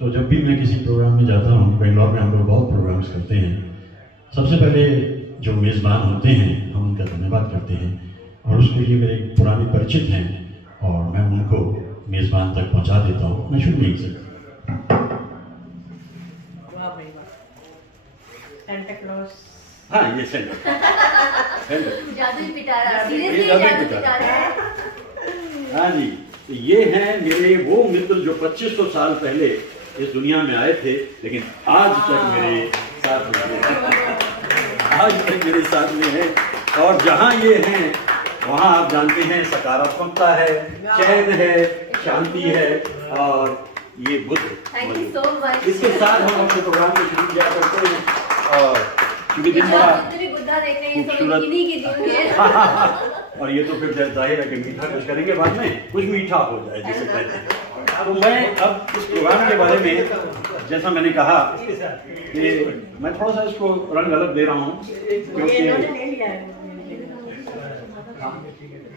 तो जब भी मैं किसी प्रोग्राम में जाता हूँ, बेंगलोर में हम लोग बहुत प्रोग्राम्स करते हैं, सबसे पहले जो मेज़बान होते हैं हम उनका धन्यवाद करते हैं, और उसके लिए मेरे पुराने परिचित हैं और मैं उनको मेज़बान तक पहुँचा देता हूँ। मैं शुरू नहीं सकता। हाँ, ये सेंटा जादुई पिटारा, हाँ जी, तो ये हैं मेरे वो मित्र जो 2500 साल पहले इस दुनिया में आए थे, लेकिन आज तक मेरे साथ में हैं। और जहाँ ये हैं वहाँ आप जानते हैं सकारात्मकता है, चैन है, शांति है, और ये Buddha. Thank you so much. इसके साथ हम अपने प्रोग्राम को शुरू किया करते हैं, और क्योंकि दिन बड़ा और ये तो फिर जाहिर है कि मीठा कुछ करेंगे बाद में, कुछ मीठा हो जाए जिसे कहते हैं। तो मैं अब इस प्रोग्राम के बारे में, जैसा मैंने कहा कि मैं थोड़ा सा इसको रंग अलग दे रहा हूँ, क्योंकि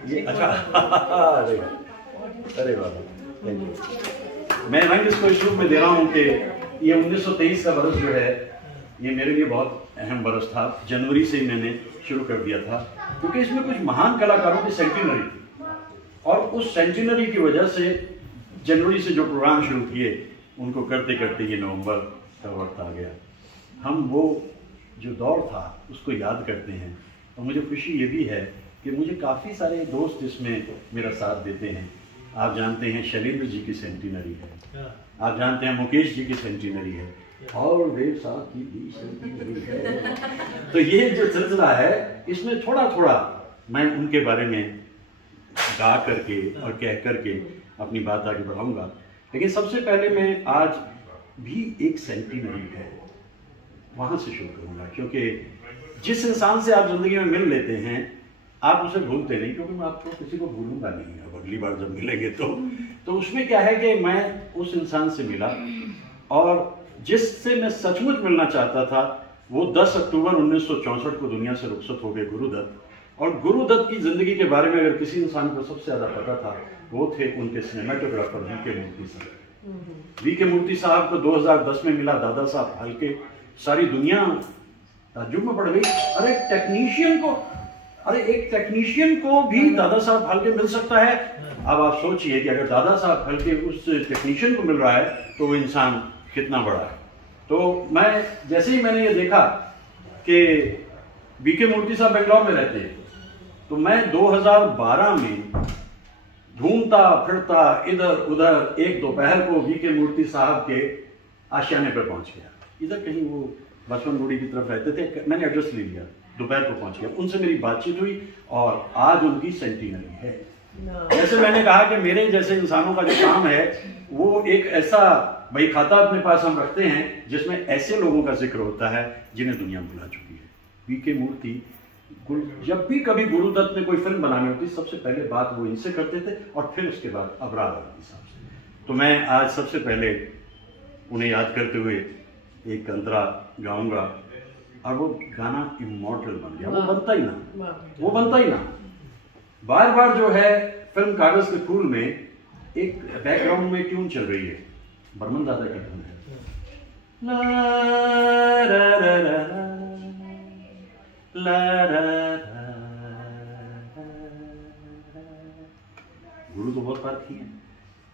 ये अच्छा अरे वाह, मैं रंग इसको इस रूप में दे रहा हूँ कि ये 1923 का बरस जो है ये मेरे लिए बहुत अहम बरस था। जनवरी से ही मैंने शुरू कर दिया था, क्योंकि इसमें कुछ महान कलाकारों की सेंटिनरी थी, और उस सेंटिनरी की वजह से जनवरी से जो प्रोग्राम शुरू किए उनको करते करते ये नवंबर का वक्त आ गया। हम वो जो दौर था उसको याद करते हैं, और मुझे खुशी ये भी है कि मुझे काफ़ी सारे दोस्त इसमें मेरा साथ देते हैं। आप जानते हैं शैलेंद्र जी की सेंटिनरी है, आप जानते हैं मुकेश जी की सेंटिनरी है, और वे साथ ही सेंटिनरी है। तो ये जो सिलसिला है इसमें थोड़ा थोड़ा मैं उनके बारे में गा करके और कह करके अपनी बात आगे बढ़ाऊंगा। लेकिन सबसे पहले मैं आज भी एक सेंटिनरी है वहाँ से शुरू करूँगा, क्योंकि जिस इंसान से आप जिंदगी में मिल लेते हैं आप उसे भूलते नहीं, क्योंकि मैं आपको किसी को भूलूंगा नहीं अब अगली बार जब मिलेंगे तो उसमें क्या है कि मैं उस इंसान से मिला, और जिससे मैं सचमुच मिलना चाहता था वो 10 अक्टूबर 1964 को दुनिया से रुखसत हो गए गुरुदत्त। और गुरुदत्त की जिंदगी के बारे में अगर किसी इंसान को सबसे ज्यादा पता था वो थे उनके सिनेमेटोग्राफर वी.के. मूर्ति साहब। वी.के. मूर्ति साहब को 2010 में मिला दादा साहब फाल्के। सारी दुनिया ताज्जुब में पड़ गई, अरे एक टेक्नीशियन को भी दादा साहब फाल्के मिल सकता है। अब आप सोचिए कि अगर दादा साहब फाल्के उस टेक्नीशियन को मिल रहा है तो वो इंसान कितना बड़ा है। तो मैं जैसे ही मैंने ये देखा कि वी.के. मूर्ति साहब बेंगलोर में रहते हैं, तो मैं 2012 में घूमता फिरता इधर उधर एक दोपहर को वी.के. मूर्ति साहब के आशियाने पर पहुंच गया। इधर कहीं वो बचपन गुड़ी की तरफ रहते थे, मैंने एड्रेस ले लिया, दोपहर को पहुंच गया, उनसे मेरी बातचीत हुई और आज उनकी सेंटिनरी है। जैसे मैंने कहा कि मेरे जैसे इंसानों का जो काम है वो एक ऐसा बही खाता अपने पास हम रखते हैं जिसमें ऐसे लोगों का जिक्र होता है जिन्हें दुनिया भुला चुकी है। वी.के. मूर्ति जब भी कभी गुरुदत्त ने कोई फिल्म बनानी होती सबसे पहले बात वो इनसे करते थे और फिर उसके बाद अबरार आदमी साहब से। तो मैं आज सबसे पहले उन्हें याद करते हुए एक अंतरा गाऊंगा, और वो गाना इमॉर्टल बन गया, वो बनता ही ना। बार बार जो है फिल्म कागज के फूल में एक बैकग्राउंड में ट्यून चल रही है, बर्मन दादा की धुन है, ला रा रा रा ला रा रा। गुरु तो बहुत बात की है।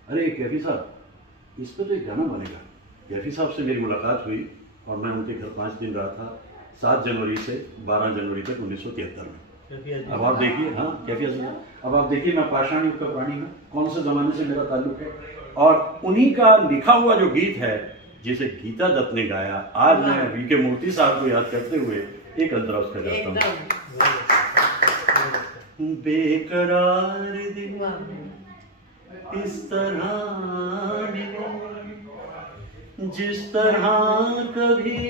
अरे कैफी साहब इस पर तो एक गाना बनेगा। कैफी साहब से मेरी मुलाकात हुई और मैं उनके घर 5 दिन रहा था, 7 जनवरी से 12 जनवरी तक 1973 में। अब आप देखिए, हाँ कैफी साहब, अब आप देखिए मैं पाषाण युग का प्राणी हूँ, कौन से जमाने से मेरा ताल्लुक है, और उन्हीं का लिखा हुआ जो गीत है जिसे गीता दत्त ने गाया, आज मैं वी.के. मूर्ति साहब को याद करते हुए एक अंतरा उसका गाता हूँ। बेकरार दिन इस तरह जिस तरह कभी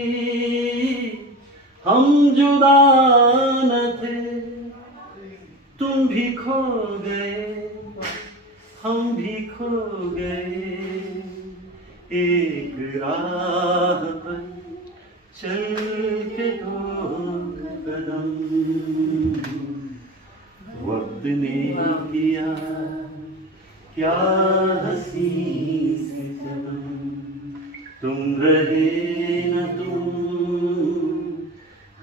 हम जुदा न थे, तुम भी खो गए हम भी खो गए, एक राह पर चल के 2 कदम, वक्त ने किया क्या हसी से कदम। तुम रहे न तुम,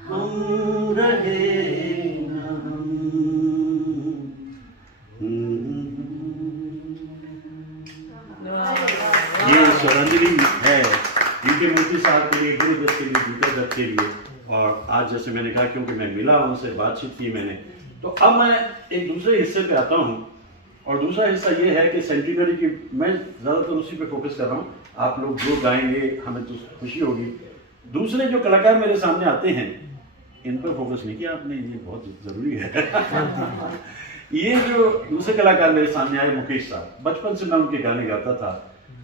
हम रहे न हम। ये स्वरांजलि है डी.के. मूर्ति साहब के लिए, गुरुदत्त के लिए, दीपक दत्त के लिए। और आज जैसे मैंने कहा, क्योंकि मैं मिला उनसे, बातचीत की मैंने, तो अब मैं एक दूसरे हिस्से पे आता हूँ। और दूसरा हिस्सा ये है कि सेंटिनरी की मैं ज़्यादातर उसी पे फोकस कर रहा हूँ। आप लोग जो गाएंगे हमें तो खुशी होगी। दूसरे जो कलाकार मेरे सामने आते हैं इन पर फोकस नहीं किया आपने, ये बहुत ज़रूरी है। ये जो दूसरे कलाकार मेरे सामने आए, मुकेश साहब, बचपन से मैं उनके गाने गाता था।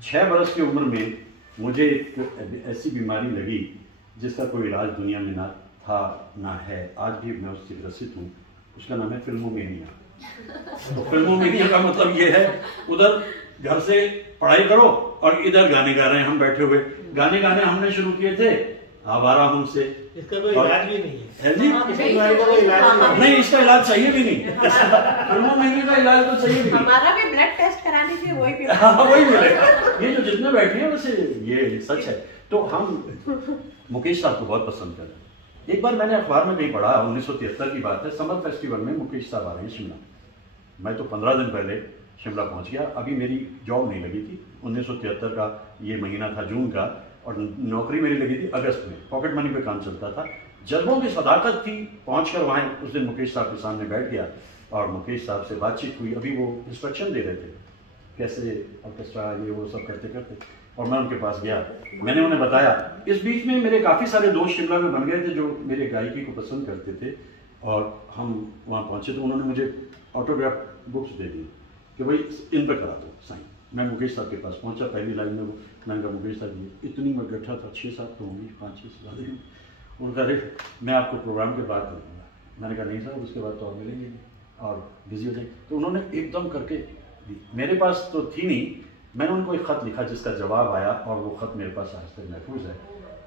6 बरस की उम्र में मुझे एक ऐसी बीमारी लगी जिसका कोई इलाज दुनिया में ना था ना है, आज भी मैं उससे ग्रसित हूँ। उसका नाम है फिल्मोमेनिया। तो फिल्मोमेनिया का मतलब ये है, उधर घर से पढ़ाई करो और इधर गाने गा रहे हैं हम बैठे हुए। गाने गाने हमने शुरू किए थे आवारा हूँ से। इसका कोई इलाज भी नहीं है जी? नहीं, इसका इलाज चाहिए भी नहीं। फिल्मोमेनिया का इलाज तो चाहिए भी नहीं। हमारा भी ब्लड टेस्ट कराने से वही भी वही मिलेगा। ये जो जितने बैठे हैं वैसे ये सच है। तो हम मुकेश साहब को बहुत पसंद कर रहे हैं। एक बार मैंने अखबार में कहीं पढ़ा, 1973 की बात है, समर फेस्टिवल में मुकेश साहब आ रहे हैं शिमला। मैं तो 15 दिन पहले शिमला पहुंच गया। अभी मेरी जॉब नहीं लगी थी, 1973 का ये महीना था, जून का, और नौकरी मेरी लगी थी अगस्त में। पॉकेट मनी पे काम चलता था। जज्बों की सदाकत थी। पहुंचकर वहाँ उस दिन मुकेश साहब के सामने बैठ गया और मुकेश साहब से बातचीत हुई। अभी वो इंस्ट्रक्शन दे रहे थे कैसे ऑर्केस्ट्रा ये वो सब करते करते, और मैं उनके पास गया, मैंने उन्हें बताया। इस बीच में मेरे काफ़ी सारे दोस्त शिमला में बन गए थे जो मेरे गायकी को पसंद करते थे, और हम वहाँ पहुँचे तो उन्होंने मुझे ऑटोग्राफ बुक्स दे दी कि भाई इन पर करा दो साइन। मैं मुकेश साहब के पास पहुँचा, पहली लाइन में वो, मैंने कहा मुकेश साहब जी, इतनी मैं बैठा था, 6-7 तो होंगी, 5-6 से ज़्यादा ही। उनका अरे मैं आपको प्रोग्राम के बाद करूँगा। मैंने कहा नहीं साहब, उसके बाद तो और मिलेंगे और बिजी हो जाए। तो उन्होंने एकदम करके दी। मेरे पास तो थी नहीं, मैंने उनको एक ख़त लिखा जिसका जवाब आया, और वो ख़त मेरे पास आज तक महफूज है।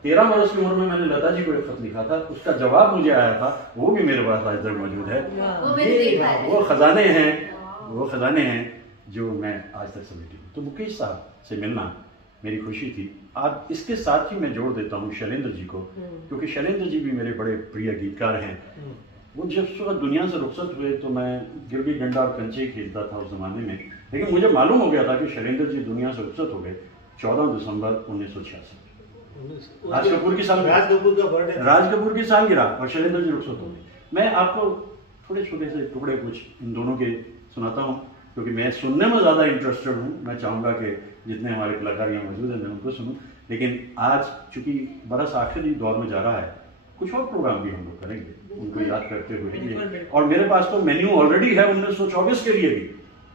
13 वर्ष की उम्र में मैंने लता जी को एक ख़त लिखा था, उसका जवाब मुझे आया था, वो भी मेरे पास आज तक मौजूद है। वो खजाने हैं जो मैं आज तक समेटी हूँ। तो मुकेश साहब से मिलना मेरी खुशी थी। आज इसके साथ ही मैं जोड़ देता हूँ शैलेंद्र जी को, क्योंकि शैलेंद्र जी भी मेरे बड़े प्रिय गीतकार हैं। वो जब सुबह दुनिया से रुखसत हुए तो मैं गिरगी डंडा और कंचे खेलता था उस जमाने में, लेकिन मुझे मालूम हो गया था कि शैलेंद्र जी दुनिया से रुखसत हो गए 14 दिसंबर 1986। राज कपूर की सालगिरह और शैलेंद्र जी रुखसत हो गए। मैं आपको थोड़े छोटे से टुकड़े कुछ इन दोनों के सुनाता हूँ, क्योंकि मैं सुनने में ज़्यादा इंटरेस्टेड हूँ। मैं चाहूँगा कि जितने हमारे कलाकार यहाँ मौजूद हैं मैं उनको सुनूँ, लेकिन आज चूँकि बरस आखिरी दौर में जा रहा है, कुछ और प्रोग्राम भी हम लोग करेंगे उनको याद करते हुए। और मेरे पास तो मेन्यू ऑलरेडी है 1924 के लिए भी,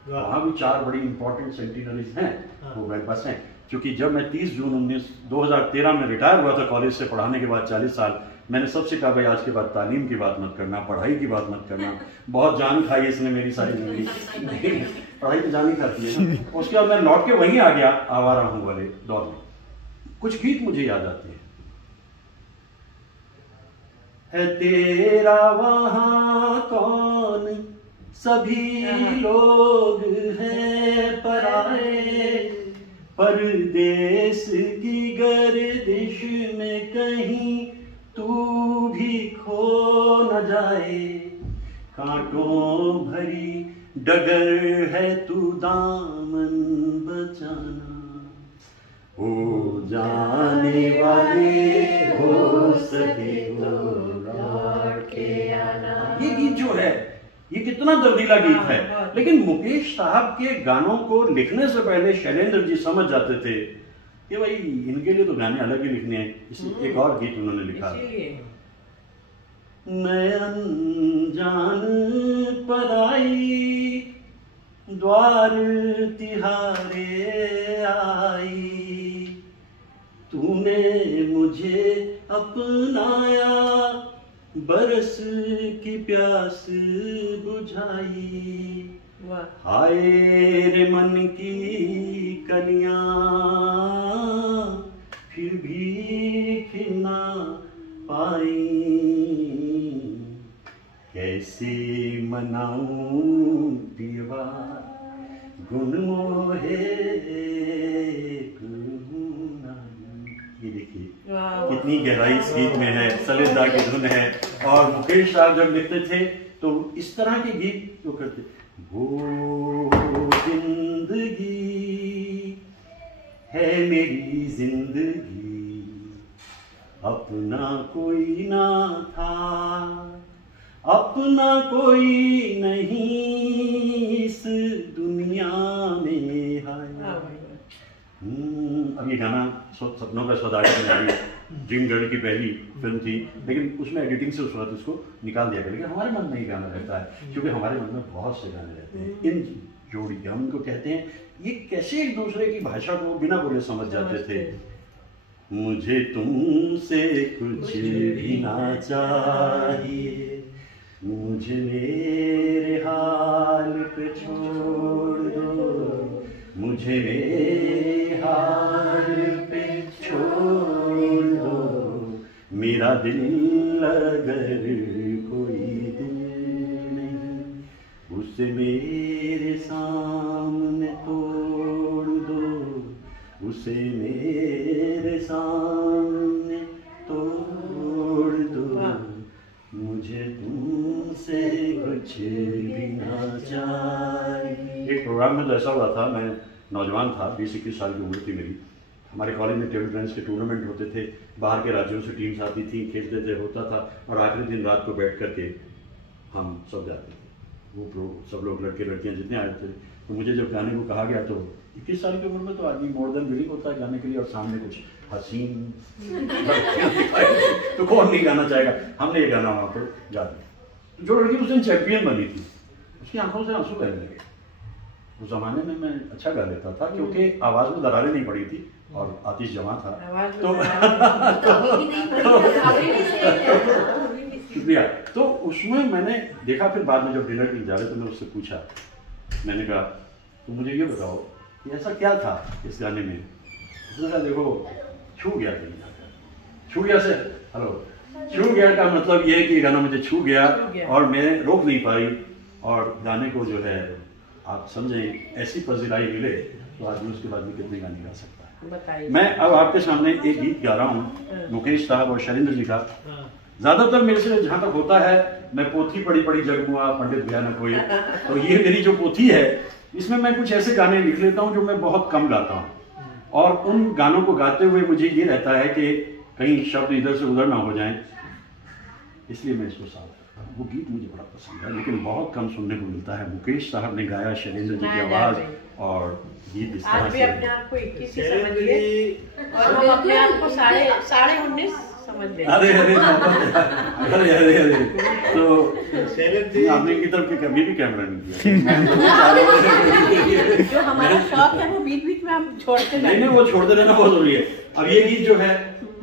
वहाँ भी 4 बड़ी इंपॉर्टेंट सेंटिनरीज हैं वो मेरे पास हैं। क्योंकि जब मैं 30 जून 2013 में रिटायर हुआ था कॉलेज से पढ़ाने के बाद 40 साल, मैंने सबसे कहा भाई आज के बाद तालीम की बात मत करना, पढ़ाई की बात मत करना। बहुत जान खाई इसने मेरी सारी जिंदगी, पढ़ाई तो जान ही खाती है ना। उसके बाद मैं लौट के वहीं आ गया आवारा हूँ वाले दौर में। कुछ गीत मुझे याद आते हैं। है तेरा वहाँ कौन, सभी लोग हैं पराए, परदेस की गर्दिश में कहीं तू भी खो न जाए। कांटों भरी डगर है तू दामन बचाना, हो जाने वाले हो सके तो लौट के आना। ये गीत जो है ये कितना दर्दीला गीत है, लेकिन मुकेश साहब के गानों को लिखने से पहले शैलेंद्र जी समझ जाते थे कि भाई इनके लिए तो गाने अलग ही लिखने हैं। इसलिए एक और गीत उन्होंने लिखा, मैं अनजान पराई द्वार तिहारे आई, तूने मुझे अपनाया बरस की प्यास बुझाई। हाय रे मन की कलियां फिर भी खिलना पाई, कैसे मनाऊं दीवार गुण मोहे। कितनी गहराई इस गीत में है, सलिंदा की धुन है। और मुकेश साहब जब लिखते थे तो इस तरह के गीत जो करते, वो जिंदगी है मेरी जिंदगी, अपना कोई ना था, अपना कोई नहीं इस दुनिया में है। अब ये गाना सपनों का सौदागर में आई, ड्रीम गर्ल की पहली फिल्म थी, लेकिन उसमें एडिटिंग से उस वक्त उसको निकाल दिया गया। लेकिन हमारे मन में ही गाना रहता है, क्योंकि हमारे मन में बहुत से गाने रहते हैं। इन जोड़ी के हम उनको कहते हैं, ये कैसे एक दूसरे की भाषा को बिना बोले समझ जाते थे। मुझे तुमसे कुछ भी ना चाहिए, मुझे मेरे हाल पे छोड़ दो, मुझे मेरे हाल पे छोड़ दो, मेरा दिल अगर कोई दिल नहीं, उसे मेरे सामने तोड़ दो, उसे मेरे सामने तोड़ दो, मुझे तुमसे कुछ भी ना चाहिए। एक प्रोग्राम में तो ऐसा हुआ था, मैं नौजवान था, 20-21 साल की उम्र थी मेरी। हमारे कॉलेज में टेबल टेनिस के टूर्नामेंट होते थे, बाहर के राज्यों से टीम्स आती थी, खेलते थे, होता था, और आखिरी दिन रात को बैठ करके हम सब जाते थे। वो सब लोग लड़के लड़कियां जितने आए थे, तो मुझे जब गाने को कहा गया, तो 21 साल की उम्र में तो आदमी मोर देन विलिंग होता है गाने के लिए, और सामने कुछ हसीन तो कौन नहीं गाना चाहेगा। हमने ये गाना वहाँ पर गा दिया। जो लड़की उस दिन चैंपियन बनी थी, उसकी आंखों से आंसू बहने लगे। उस जमाने में मैं अच्छा गा लेता था, क्योंकि आवाज़ में दरारें नहीं पड़ी थी और आतिश जमा था। तो शुक्रिया। तो उसमें मैंने देखा, फिर बाद में जब डिनर के लिए जा रहे थे, मैंने उससे पूछा, मैंने कहा तो मुझे ये बताओ कि ऐसा क्या था इस गाने में। उसने कहा देखो, छू गया कहीं जाकर। छू गया से हेलो, छू गया का मतलब ये है कि गाना मुझे छू गया और मैं रोक नहीं पाई, और गाने को जो है आप समझें ऐसी पजीराई मिले तो आदमी उसके बाद भी कितने गाने गा सकता है। मैं अब आपके सामने एक गीत गा रहा हूँ मुकेश साहब और शैलेंद्र जी का। ज्यादातर मेरे से जहाँ तक होता है, मैं पोथी पढ़ी पढ़ी जगमुआ पंडित गया न कोई, तो ये मेरी जो पोथी है, इसमें मैं कुछ ऐसे गाने लिख लेता हूँ जो मैं बहुत कम गाता हूँ, और उन गानों को गाते हुए मुझे ये रहता है कि कहीं शब्द इधर से उधर ना हो जाएं, इसलिए मैं इसको साथ करता हूँ। वो गीत मुझे बड़ा पसंद है, लेकिन बहुत कम सुनने को मिलता है। मुकेश साहब ने गाया, शैलेंद्र जी की आवाज़, और गीत इस तरह से। अपने आप को 21 ही समझिए और हम अपने आप को 19.5 समझ लें। अरे अरे अरे अरे अरे, तो आपने की तरफ कभी भी कैमरा नहीं किया। जो हमारा शौक है वो बीच बीच में हम छोड़ते नहीं, वो छोड़ते रहना बहुत जरूरी है। अब ये गीत जो है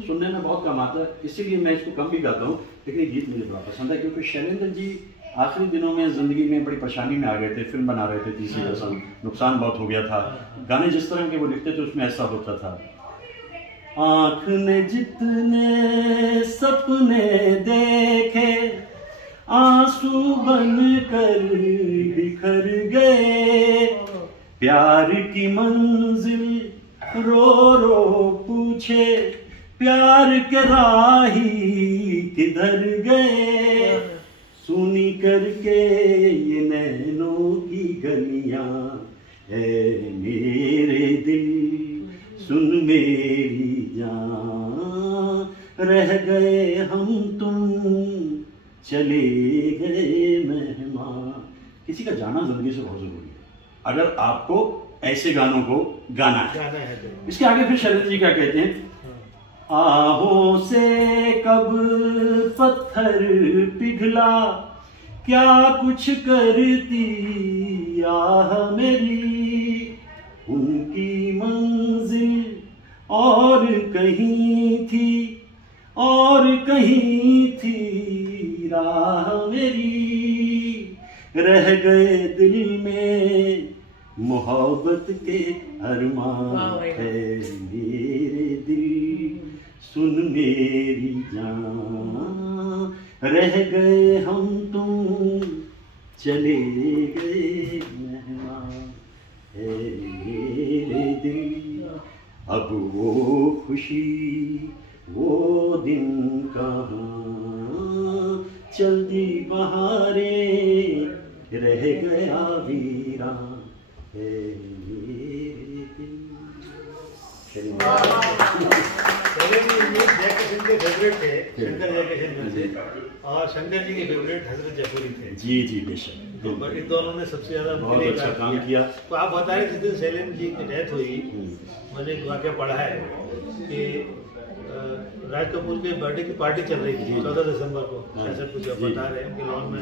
सुनने में बहुत कम आता है, इसीलिए मैं इसको कम भी गाता हूँ, लेकिन ये गीत मुझे बड़ा पसंद है, क्योंकि शैलेंद्र जी आखिरी दिनों में जिंदगी में बड़ी परेशानी में आ गए थे। फिल्म बना रहे थे, तीसरी कसम, नुकसान बहुत हो गया था। गाने जिस तरह के वो लिखते थे उसमें ऐसा होता था, आँख ने जितने सपने देखे आंसू बन कर बिखर गए, प्यार की मंजिल रो रो पूछे, प्यार के राही किधर गए, सुनी करके ये नैनों की गलियां, ऐ मेरे दिल सुन मेरी जान, रह गए हम तुम चले गए मेहमान। किसी का जाना जिंदगी से बहुत जरूरी है, अगर आपको ऐसे गानों को गाना है। इसके आगे फिर शैलेंद्र जी क्या कहते हैं, आहों से कब पत्थर पिघला, क्या कुछ करती आह मेरी, उनकी मंजिल और कहीं थी, और कहीं थी राह मेरी, रह गए दिल में मोहब्बत के अरमान है मेरे दिल, सुन मेरी जान, रह गए हम तुम चले गए मेहमान है मेरे दिल, अब वो खुशी वो दिन कहाँ चलती बहारें, रह गया वीरान है मेरे दिल। जयकिशन के फेवरेट थे, शंकर जयकिशन में से, और शंकर जी के फेवरेट हजरत जयपुरी थे। जी जी बेशक, तो इन दोनों ने सबसे ज्यादा बहुत अच्छा काम किया। तो आप बता रहे थे शैलेंद्र जी की डेथ हुई, मैंने एक वाक्य पढ़ा है कि राज कपूर के बर्थडे की पार्टी चल रही थी 14 दिसंबर को, ऐसा कुछ बता रहे हैं उनके लॉन में,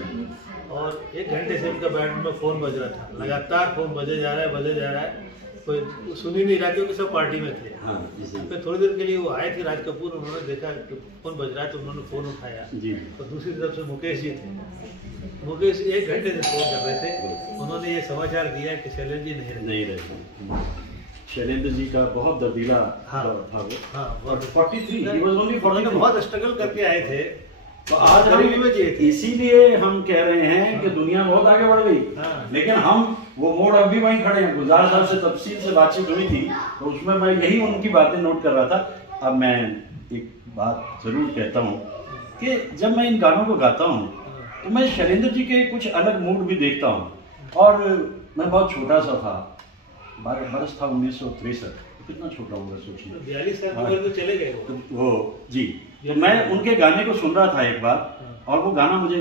और 1 घंटे से उनका बेडरूम में फोन बज रहा था, लगातार फोन बजे जा रहा है, कोई सुन ही नहीं रहा क्योंकि सब पार्टी में थे। हाँ, फिर थोड़ी देर के लिए वो आए थे राज कपूर, उन्होंने देखा कि फोन बज रहा है तो उन्होंने फोन उठाया जी। तो दूसरी तरफ से मुकेश जी थे, मुकेश 1 घंटे से फोन कर रहे थे, उन्होंने ये समाचार दिया कि शैलेंद्र जी नहीं रहे। शैलेंद्र जी का बहुत दर्दीला दौर था वो। हाँ, और 43 he was only 43। बहुत स्ट्रगल करके आए थे, तो आज हम इसीलिए हम कह रहे हैं कि दुनिया बहुत आगे बढ़ गई, लेकिन हम वो मोड़ अब भी वहीं खड़े हैं। गुलजार साहब से तफसील से बातचीत हुई थी तो उसमें मैं यही उनकी बातें नोट कर रहा था। अब मैं एक बात जरूर कहता हूँ कि जब मैं इन गानों को गाता हूँ तो मैं शैलेंद्र जी के कुछ अलग मूड भी देखता हूँ। और मैं बहुत छोटा सा था, 12 बरस था, 1963, कितना छोटा होगा सोचिए, 42 साल तो चले गए वो जी। तो मैं उनके गाने को सुन रहा था एक बार, और वो गाना मुझे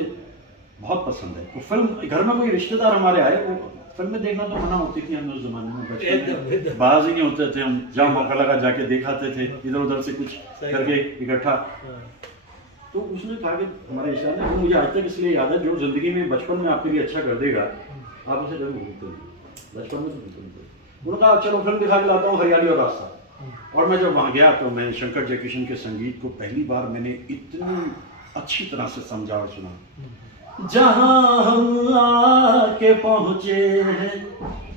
बहुत पसंद है। वो फिल्म, घर में कोई रिश्तेदार हमारे आए, वो फिल्में देखना तो मना होती थी हमें उस जमाने में, बचपन में बाज ही नहीं होते थे हम, जहाँ मौका लगा जाके देखाते थे, इधर उधर से कुछ करके इकट्ठा। तो उसने कहा कि हमारे ईशान ने, मुझे आज तक इसलिए याद है, जो जिंदगी में बचपन में आपके लिए अच्छा कर देगा आप उसे जरूर भूलते हैं, बचपन में तो भूलते। उन्होंने कहा चलो फिल्म दिखा के लाता हूँ, हरियाली और रास्ता। और मैं जब वहाँ गया तो मैं शंकर जयकिशन के संगीत को पहली बार मैंने इतनी अच्छी तरह से समझा और सुना। जहाँ हम आके पहुँचे हैं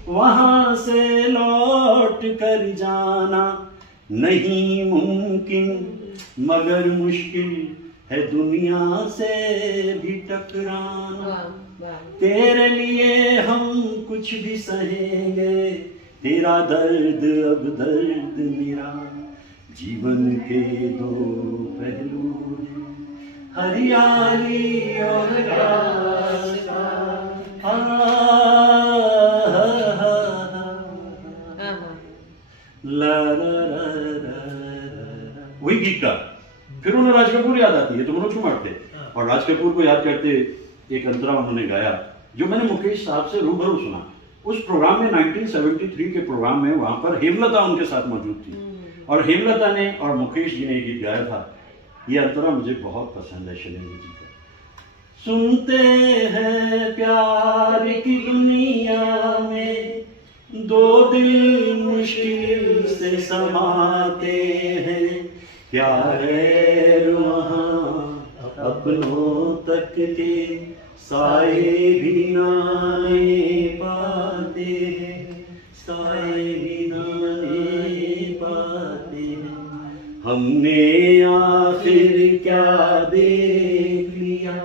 वहाँ से लौट कर जाना नहीं मुमकिन, मगर मुश्किल है दुनिया से भी टकराना। तेरे लिए हम कुछ भी सहेंगे, तेरा दर्द अब दर्द मेरा, जीवन के 2 पहलू हैं, हरियाली और रास्ता। वही गीत का फिर उन्हें राज कपूर याद आती है तो मनोज कुमार थे, और राज कपूर को याद करते एक अंतरा उन्होंने गाया जो मैंने मुकेश साहब से रूबरू सुना उस प्रोग्राम में। 1973 के प्रोग्राम में वहां पर हेमलता उनके साथ मौजूद थी, और हेमलता ने और मुकेश जी ने गीत गाया था। ये अंतरा मुझे बहुत पसंद है शैलेंद्र जी का। सुनते हैं प्यार की दुनिया में 2 दिल मुश्किल से समाते हैं, क्या है वहाँ अपनों तक के साए भी नाने पाते हैं, साए भी नाने पाते हैं। हमने आखिर क्या देख लिया,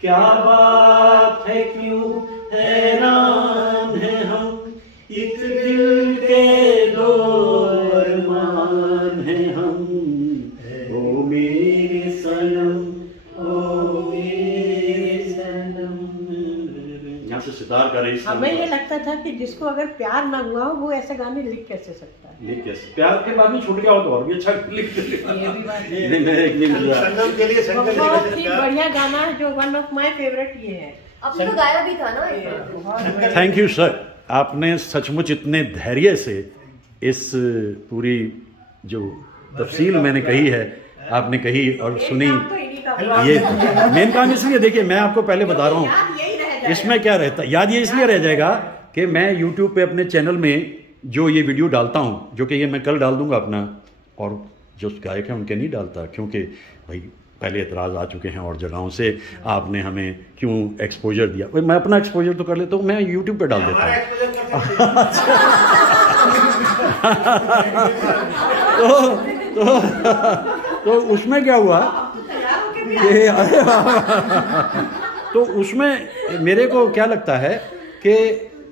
क्या बात है, क्यों हैरान है हम, एक दिल के 2 अरमान है हम, ओ मेरे सनम, ओ मेरे सनम। यहाँ से सितार का रही। हमें ये लगता था कि जिसको अगर प्यार ना हुआ हो वो ऐसे गाने लिख कैसे सकता है, लिख कैसे, प्यार के बाद में छूट गया हो तो और भी अच्छा लिख देगा। ये भी बात है। संगम के लिए बहुत ही बढ़िया गाना है जो 1 ऑफ माय फेवरेट ये है। अब तो गाया भी था ना। थैंक यू सर, आपने सचमुच इतने धैर्य से इस पूरी जो तफसील मैंने कही है आपने कही और सुनी। ये मेन काम इसलिए, देखिए मैं आपको पहले बता रहा हूँ इसमें क्या रहता है, याद ये इसलिए रह जाएगा कि मैं YouTube पे अपने चैनल में जो ये वीडियो डालता हूँ, जो कि ये मैं कल डाल दूंगा अपना, और जो गायक हैं उनके नहीं डालता, क्योंकि भाई पहले एतराज़ आ चुके हैं और जगहों से, आपने हमें क्यों एक्सपोजर दिया। भाई मैं अपना एक्सपोजर तो कर लेता हूँ, मैं YouTube पे डाल देता हूँ। तो उसमें क्या हुआ तो उसमें मेरे को क्या लगता है कि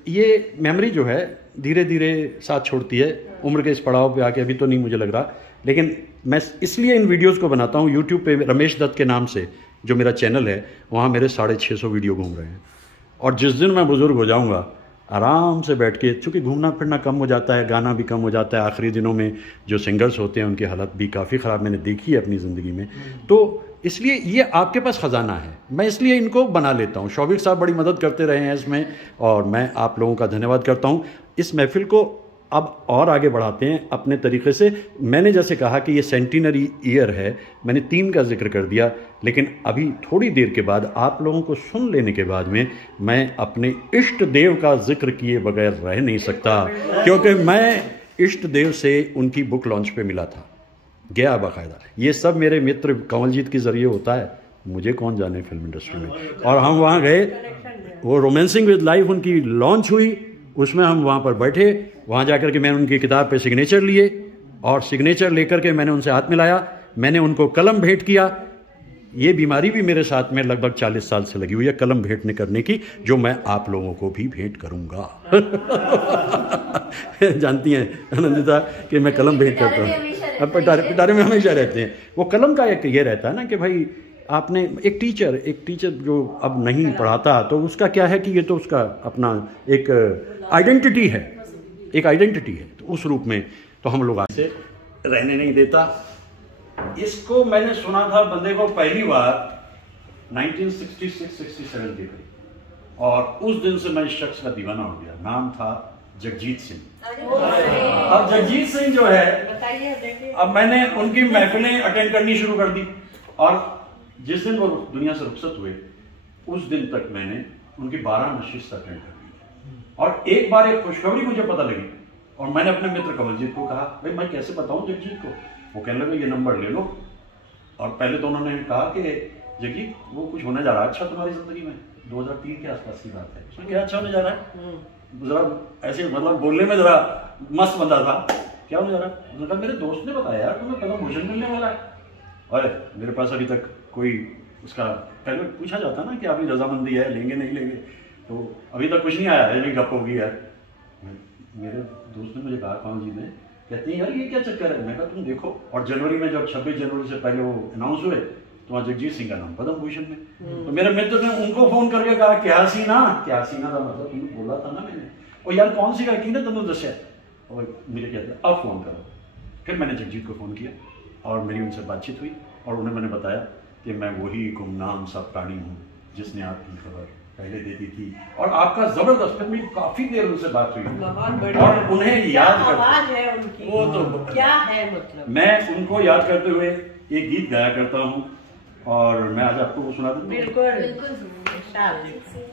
ये मेमोरी जो है धीरे धीरे साथ छोड़ती है। उम्र के इस पड़ाव पे आके अभी तो नहीं मुझे लग रहा, लेकिन मैं इसलिए इन वीडियोस को बनाता हूँ। यूट्यूब पे रमेश दत्त के नाम से जो मेरा चैनल है, वहाँ मेरे 650 वीडियो घूम रहे हैं। और जिस दिन मैं बुज़ुर्ग हो जाऊँगा, आराम से बैठ के, चूँकि घूमना फिरना कम हो जाता है, गाना भी कम हो जाता है, आखिरी दिनों में जो सिंगर्स होते हैं उनकी हालत भी काफ़ी ख़राब मैंने देखी है अपनी ज़िंदगी में, तो इसलिए ये आपके पास ख़जाना है, मैं इसलिए इनको बना लेता हूँ। शौबिक साहब बड़ी मदद करते रहे हैं इसमें, और मैं आप लोगों का धन्यवाद करता हूँ। इस महफ़िल को अब और आगे बढ़ाते हैं अपने तरीके से। मैंने जैसे कहा कि ये सेंटिनरी ईयर है, मैंने 3 का जिक्र कर दिया, लेकिन अभी थोड़ी देर के बाद आप लोगों को सुन लेने के बाद में मैं अपने इष्ट देव का जिक्र किए बगैर रह नहीं सकता, क्योंकि मैं इष्ट देव से उनकी बुक लॉन्च पे मिला था, गया बाकायदा। ये सब मेरे मित्र कंवलजीत के ज़रिए होता है, मुझे कौन जाने फिल्म इंडस्ट्री में। और हम वहाँ गए, वो रोमांसिंग विद लाइफ उनकी लॉन्च हुई, उसमें हम वहाँ पर बैठे, वहाँ जाकर के मैंने उनकी किताब पे सिग्नेचर लिए, और सिग्नेचर लेकर के मैंने उनसे हाथ मिलाया, मैंने उनको कलम भेंट किया। ये बीमारी भी मेरे साथ में लगभग 40 साल से लगी हुई है, कलम भेंटने करने की, जो मैं आप लोगों को भी भेंट करूँगा। जानती हैं आनंदिता कि मैं कलम भेंट करता हूँ, अब पिटारे में हमेशा रहते हैं। वो कलम का एक ये रहता है ना कि भाई आपने एक टीचर जो अब नहीं पढ़ाता, तो उसका क्या है कि ये तो उसका अपना एक आइडेंटिटी है, तो उस रूप में तो हम लोग से रहने नहीं देता। इसको मैंने सुना था बंदे को पहली बार 1966-67 के करीब, और उस दिन से मैं इस शख्स का दीवाना हो गया। नाम था जगजीत सिंह। अब जगजीत सिंह जो है, अब मैंने उनकी महफिलें अटेंड करनी शुरू कर दी, और जिस दिन वो दुनिया से रुखसत हुए उस दिन तक मैंने उनकी 12 नशिस्त अटेंड कर दी। और एक बार एक खुशखबरी मुझे पता लगी, और मैंने अपने मित्र कंवलजीत को कहा, भाई मैं कैसे बताऊं जगजीत को। वो कहने लगे ये नंबर ले लो। और पहले तो उन्होंने कहा कि जगजीत वो कुछ होने जा रहा है अच्छा तुम्हारी जिंदगी में, 2003 के आसपास की बात है। उसमें क्या अच्छा होने जा रहा है, जरा ऐसे मतलब बोलने में जरा मस्त बंदा था, क्या होने जा रहा है। उन्होंने कहा मेरे दोस्त ने बताया यार तुम्हें पद्म भूषण मिलने वाला है। अरे मेरे पास अभी तक कोई उसका, पहले पूछा जाता ना कि अभी रजामंदी है, लेंगे नहीं लेंगे, तो अभी तक कुछ नहीं आया है, गप होगी यार। मेरे दोस्त ने मुझे कहा, कौन जी ने, कहते हैं यार ये क्या चक्कर है। मैं कहा तुम देखो, और जनवरी में जब 26 जनवरी से पहले वो अनाउंस हुए तो वहाँ जगजीत सिंह का नाम पद्म भूषण में। तो मेरे मित्र ने उनको फोन करके कहा क्या सीना था, मतलब तुमने बोला था ना मैंने, और यार कौन सी गायकी ने तुमने दसिया, और मेरे कहते अब फोन करो। फिर मैंने जगजीत को फ़ोन किया और मेरी उनसे बातचीत हुई, और उन्हें मैंने बताया कि मैं वही गुमनाम सा प्राणी हूँ जिसने आपकी खबर पहले दे दी थी, और आपका जबरदस्त। फिर मेरी काफी देर उनसे बात हुई, और उन्हें याद करते, वो तो क्या है मतलब, मैं उनको याद करते हुए एक गीत गाया करता हूँ, और मैं आज आपको वो सुना दूँ। बिल्कुल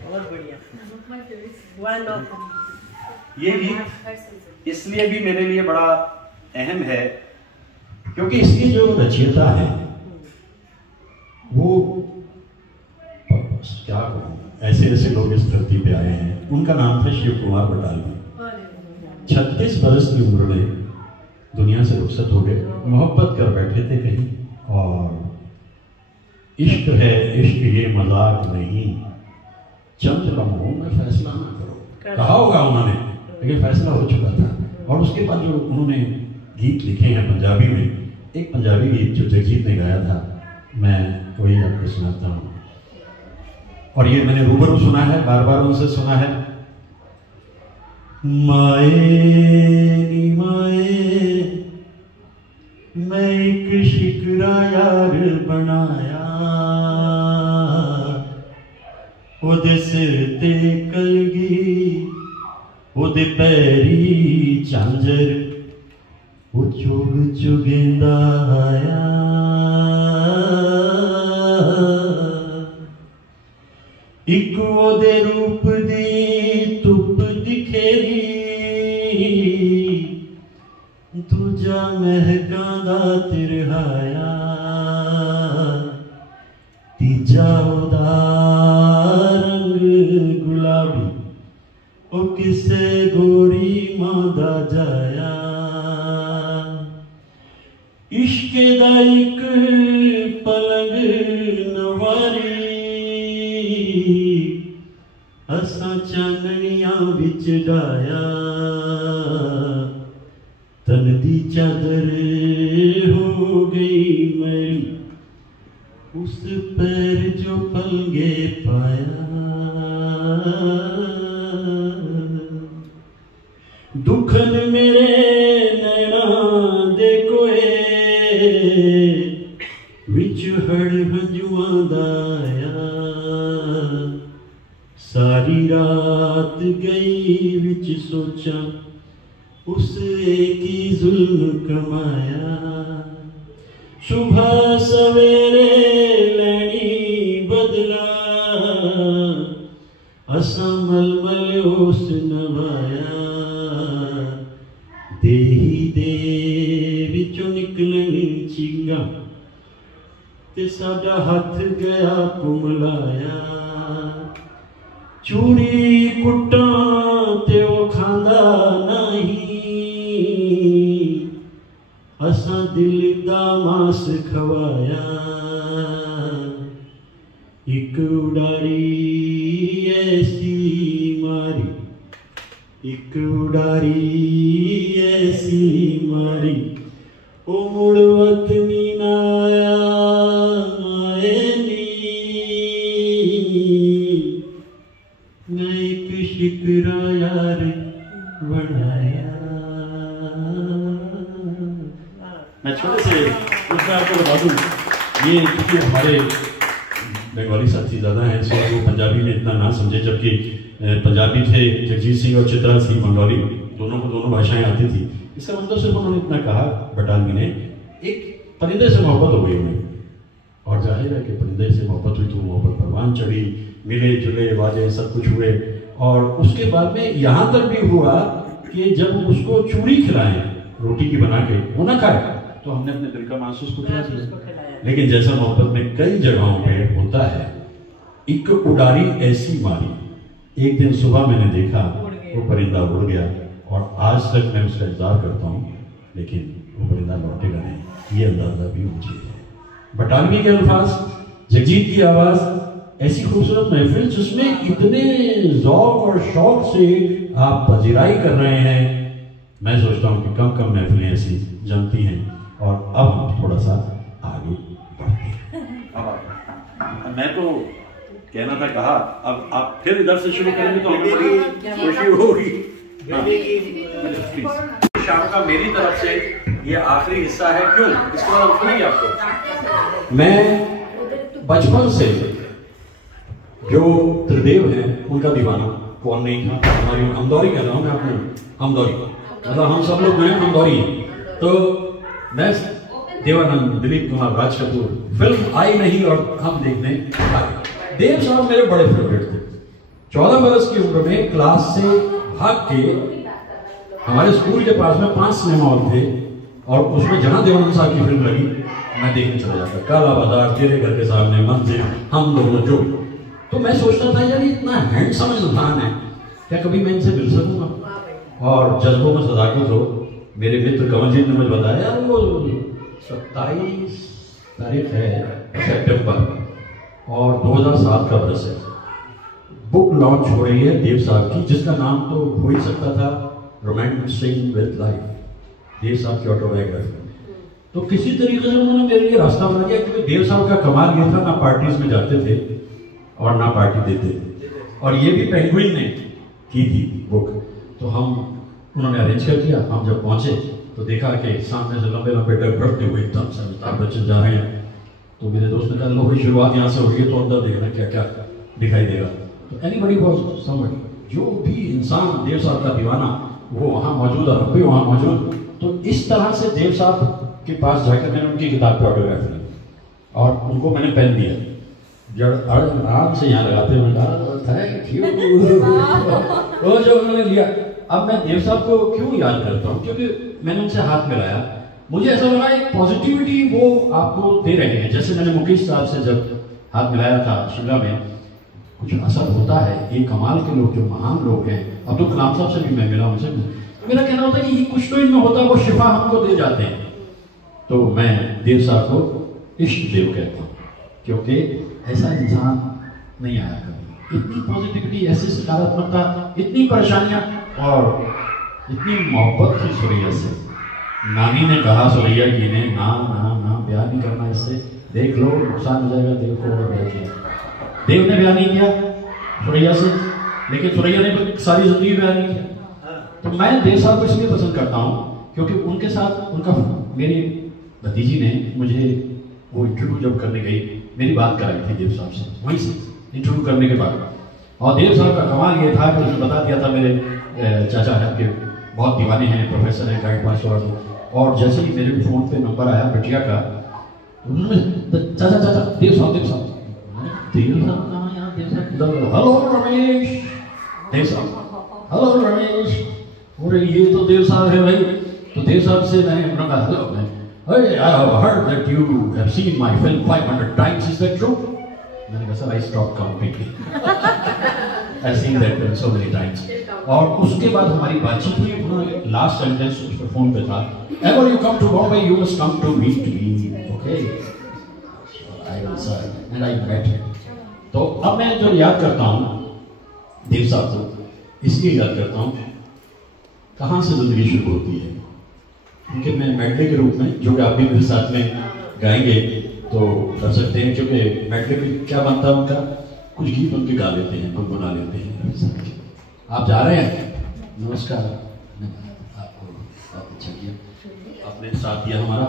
बहुत बढ़िया। ये गीत इसलिए भी मेरे लिए बड़ा अहम है क्योंकि इसकी जो रचयिता है वो, क्या कहूँ, ऐसे लोग इस धरती पे आए हैं। उनका नाम था शिव कुमार बटालवी। 36 बरस की उम्र में दुनिया से रुखसत हो गए। मोहब्बत कर बैठे थे कहीं, और इश्क है इश्क ये मजाक नहीं, चंद लम्हों में फैसला ना करो, कहा होगा उन्होंने, लेकिन फैसला हो चुका था। और उसके बाद जो उन्होंने गीत लिखे हैं पंजाबी में, एक पंजाबी गीत जो जगजीत ने गाया था, मैं वही आपको सुनाता हूँ। और ये मैंने रूबरू सुना है, बार बार उनसे सुना है। माए नी माए मैं एक शिकरा यार बनाया, ओदे सिर ते कलगी, ओदे पैरी झांझर, वो चुग चुगेंदा आया। एक ओदे रूप दी धुप दिखेरी, दूजा महकांदा तिरहाया, तीजा ओदा रंग गुलाबी, ओ किसे गोरी मादा जाया। इश्क दा इक पलंग नवारी, असा चाननियां विच डाया, तन दी चादर हो उस पैर जो पलंगे पाया, दुखन मेरे नैना दे कोए विच हड़ हंजुआं दा आया, सारी रात गई विच सोचा उस एक ही जुल्म कमाया, सुबह सवेरे लैनी बदला असा मलमल उस नवाया, दे ही दे विचों निकलन चिंगा ते साडा हथ गया कुमलाया, चूड़ी कुट्टा ते ओ खांदा नहीं, असा दिल दा मास खवाया, एक उड़ारी ऐसी मारी, एक उड़ारी ऐसी मारी, ओ मुड़ वतनी ना आए नी, मैं एक शिकरा यार बनाया। मैं छोटे से उसमें आपको बता दूं, ये क्योंकि हमारे बंगाली साथी ज़्यादा हैं, सो वो पंजाबी में इतना ना समझे, जबकि पंजाबी थे जगजीत सिंह और चित्रा सिंह मंडौरी, दोनों को दोनों भाषाएं आती थी। इसका मतलब सिर्फ उन्होंने इतना कहा, बटालवी ने, एक परिंदे से मोहब्बत हो गई उन्हें, और जाहिर है कि परिंदे से मोहब्बत हुई तो मोहब्बत परवान चढ़ी, मिले जुले वादे सब कुछ हुए, और उसके बाद में यहाँ तक भी हुआ कि जब उसको चूड़ी खिलाएं रोटी की बना के, वो ना खाए तो हमने अपने दिल का मांस उसको खिला दिया। लेकिन जैसा मोहब्बत में कई जगहों पे होता है, एक उड़ारी ऐसी मारी, एक दिन सुबह मैंने देखा वो परिंदा उड़ गया, और आज तक मैं उसका इंतजार करता हूँ, लेकिन वो परिंदा लौटेगा नहीं, ये अंदाजा भी मुझे है। बटालवी के अल्फाज, जगजीत की आवाज, ऐसी खूबसूरत महफिल जिसमें इतने ज़ौक़ और शौक से आप पजीराई कर रहे हैं, मैं सोचता हूँ कि कम कम महफिलें ऐसी जमती हैं। और अब हम थोड़ा सा आगे बढ़ते हैं। अब मैं तो कहना था कहा, अब आप फिर इधर से शुरू करेंगे तो हमें बड़ी खुशी होगी। शाम का मेरी तरफ से ये आखिरी हिस्सा है, क्यों इसके बाद हम सुनेंगे आपको। मैं बचपन से जो त्रिदेव हैं उनका दीवाना, कौन नहीं था। हमारी हमदौरी कह रहा हूँ मैं अपने, हमदौरी मतलब हम सब लोग हैं हमदौरी। तो मैं देवानंद, दिलीप कुमार, राज कपूर, फिल्म आई नहीं और हम देखने आए। देव साहब मेरे बड़े फेवरेट थे। 14 बरस की उम्र में क्लास से भाग के हमारे स्कूल के पास में 5 सिनेमा हॉल थे, और उसमें जहां देवानंद साहब की फिल्म लगी मैं देखने चला जाता। काला बाजार, तेरे घर के सामने, मंजिल, हम दोनों, जो। तो मैं सोचता था यार इतना हैंडसम इंसान है, क्या कभी मैं इनसे मिल सकूंगा। और जज्बों में सदाकत हो, मेरे मित्र कंवलजीत ने मुझे बताया वो 27 तारीख है सितंबर और 2007 का बरस है। बुक लॉन्च हो रही है देव साहब की, जिसका नाम तो हो ही सकता था रोमांसिंग विद लाइफ, देव साहब की ऑटोबायोग्राफी। तो किसी तरीके से उन्होंने मेरे लिए रास्ता बना दिया, क्योंकि देव साहब का कमाल ये था, ना पार्टीज में जाते थे और ना पार्टी देते थे, और ये भी पेंगुइन ने की थी बुक। तो हम उन्होंने अरेंज कर दिया। हम जब पहुंचे तो देखा कि सामने से लंबे लंबे डग बढ़ते हुए एकदम से अमिताभ बच्चन जा रहे हैं। तो मेरे दोस्त ने कहा लो भाई शुरुआत यहाँ से हो गई, तो अंदर देखना क्या क्या दिखाई देगा। तो एनीबडी वाज समबडी, जो भी इंसान देव साहब का दीवाना वो वहाँ मौजूद और हम भी वहाँ मौजूद। तो इस तरह से देव साहब के पास जाकर मैंने उनकी किताब पर ऑटोग्राफ ली और उनको मैंने पेन दिया। जब आराम से यहाँ लगाते हुए थैंक यू वो जो उन्होंने लिया। अब मैं देव साहब को क्यों याद करता हूँ, क्योंकि मैंने उनसे हाथ मिलाया, मुझे ऐसा लगा एक पॉजिटिविटी वो आपको दे रहे हैं। जैसे मैंने मुकेश साहब से जब हाथ मिलाया था शिमला में, कुछ असर होता है। ये कमाल के लोग, जो महान लोग हैं, अब्दुल कलाम साहब से भी मैं मिला, उनसे मेरा कहना होता है कि कुछ तो इनमें होता है, वो शिफा हमको दे जाते हैं। तो मैं देव साहब को इश्क देव कहता हूँ, क्योंकि ऐसा इंसान नहीं आया कभी। इतनी पॉजिटिविटी, ऐसी सकारात्मकता, इतनी परेशानियां और इतनी मोहब्बत थी सुरैया से। नानी ने कहा सुरैया जी ने, ना ना ना ब्याह नहीं करना इससे, देख लो नुकसान हो जाएगा, देव को और ब्याह किया। देव ने ब्याह नहीं किया सुरैया से, लेकिन सुरैया ने सारी जिंदगी ब्याह नहीं किया। तो मैं देव साहब को इसलिए पसंद करता हूँ क्योंकि उनके साथ उनका मेरी भतीजी ने मुझे वो इंटरव्यू जब करने गई मेरी बात कराई थी देव साहब से, वहीं से इंटरव्यू करने के बाद। और देव साहब का कमाल ये था कि उसने बता दिया था मेरे चाचा है कि बहुत दीवाने हैं, प्रोफेसर हैं, गाइड मास्टर। और जैसे ही मेरे फ़ोन पे नंबर आया बिटिया का, उन्होंने चाचा चाचा देव साहब देव साहब कहाँ यहाँ देव साहब, हेलो रमेश, देव साहब हेलो रमेश, बोले ये तो देव साहब है भाई। तो देव साहब से मैंने कहा हेलो मैं, hey, I have heard that you have seen my film 500 times, is that true? मैंने कहा sir I stopped counting. I've seen that film so many times. और उसके बाद हमारी बातचीत हुई, उन्होंने लास्ट सेंटेंस उस पर फोन पे था, ever you come to Bombay you must come to meet me, okay? I answered and I met him. तो अब मैं जो याद करता हूँ देव साहब को इसलिए याद करता हूँ, कहाँ से जिंदगी शुरू होती है, क्योंकि मैं मेडले के रूप में, जो कि आप भी मेरे साथ में गाएंगे तो कर सकते हैं, क्योंकि मेडले में क्या बनता है उनका, कुछ गीत उनके गा लेते हैं, गुनगुना लेते हैं। आप जा रहे हैं, नमस्कार, आपको बहुत अच्छा किया, आपने साथ दिया हमारा।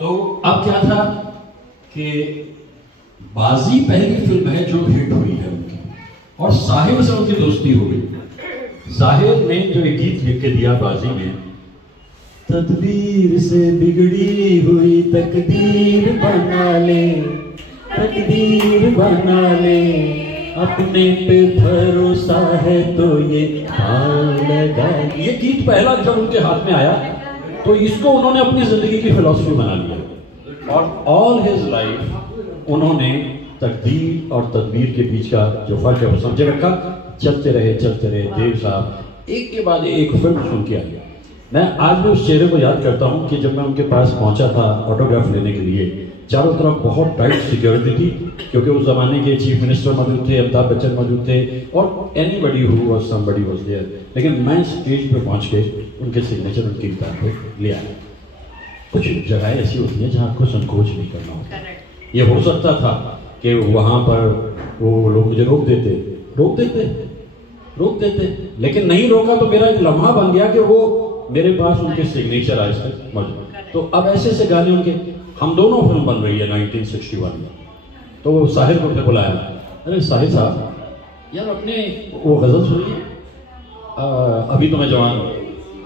तो अब क्या था कि बाजी पहली फिल्म है जो हिट हुई है उनकी, और साहिर से उनकी दोस्ती हो गई। साहिर ने जो एक गीत लिख के दिया बाजी में, तदबीर से बिगड़ी हुई तकदीर बना ले, तकदीर बना ले, अपने पे भरोसा है तो ये हाल लगा। ये गीत पहला जब उनके हाथ में आया तो इसको उन्होंने अपनी जिंदगी की फिलॉसफी बना लिया, और ऑल हिज लाइफ उन्होंने तकदीर और तदबीर के बीच का जो फर्क है वो समझे रखा। चलते रहे देव साहब एक के बाद एक फिल्म सुन के आ गया। मैं आज भी उस चेहरे को याद करता हूं कि जब मैं उनके पास पहुंचा था ऑटोग्राफ लेने के लिए, चारों तरफ बहुत टाइट सिक्योरिटी थी, क्योंकि उस जमाने के चीफ मिनिस्टर मौजूद थे, अमिताभ बच्चन मौजूद थे, और anybody who was somebody was there. लेकिन मैं स्टेज पे पहुंच के उनके सिग्नेचर उनकी किताब को ले आया। कुछ जगहें ऐसी होती हैं जहाँ आपको संकोच नहीं करना होता। ये हो सकता था कि वहाँ पर वो लोग मुझे रोक देते, लेकिन नहीं रोका तो मेरा एक लम्हा बन गया कि वो मेरे पास उनके सिग्नेचर आज तक मौजूद। तो अब ऐसे ऐसे गाने उनके, हम दोनों फिल्म बन रही है 1961 में। तो वो साहिर को बुलाया, अरे साहिर साहब यार अपने वो गजल सुनिए, अभी तो मैं जवान हूँ,